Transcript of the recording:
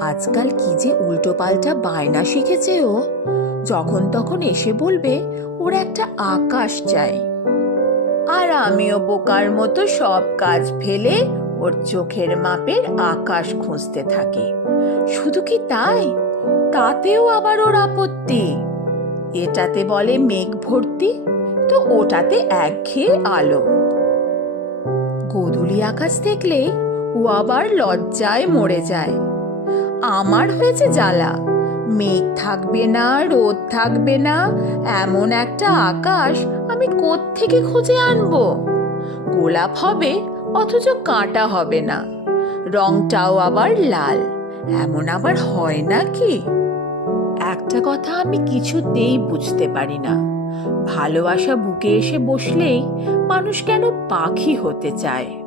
আজকাল কি যে উল্টো পাল্টা বায়না শিখেছে ও। যখন তখন এসে বলবে ওর একটা আকাশ চাই। আর আমিও বোকার মতো সব কাজ ফেলে ওর চোখের মাপের আকাশ খুঁজতে থাকি। শুধু কি তাই, তাতেও আবার ওর আপত্তি। এটাতে বলে মেঘ ভর্তি, তো ওটাতে একঘেয়ে আলো। গোধূলি আকাশ দেখলে ও আবার লজ্জায় মরে যায়। আমার হয়েছে জ্বালা, মেঘ থাকবে না, রোদ থাকবে না, এমন একটা আকাশ আমি কোত্থেকে খুঁজে আনবো? গোলাপ হবে অথচ কাঁটা হবে না, রংটাও আবার লাল, এমন আবার হয় নাকি? একটা কথা আমি কিছুতেই বুঝতে পারি না, ভালোবাসা বুকে এসে বসলেই মানুষ কেন পাখি হতে চায়?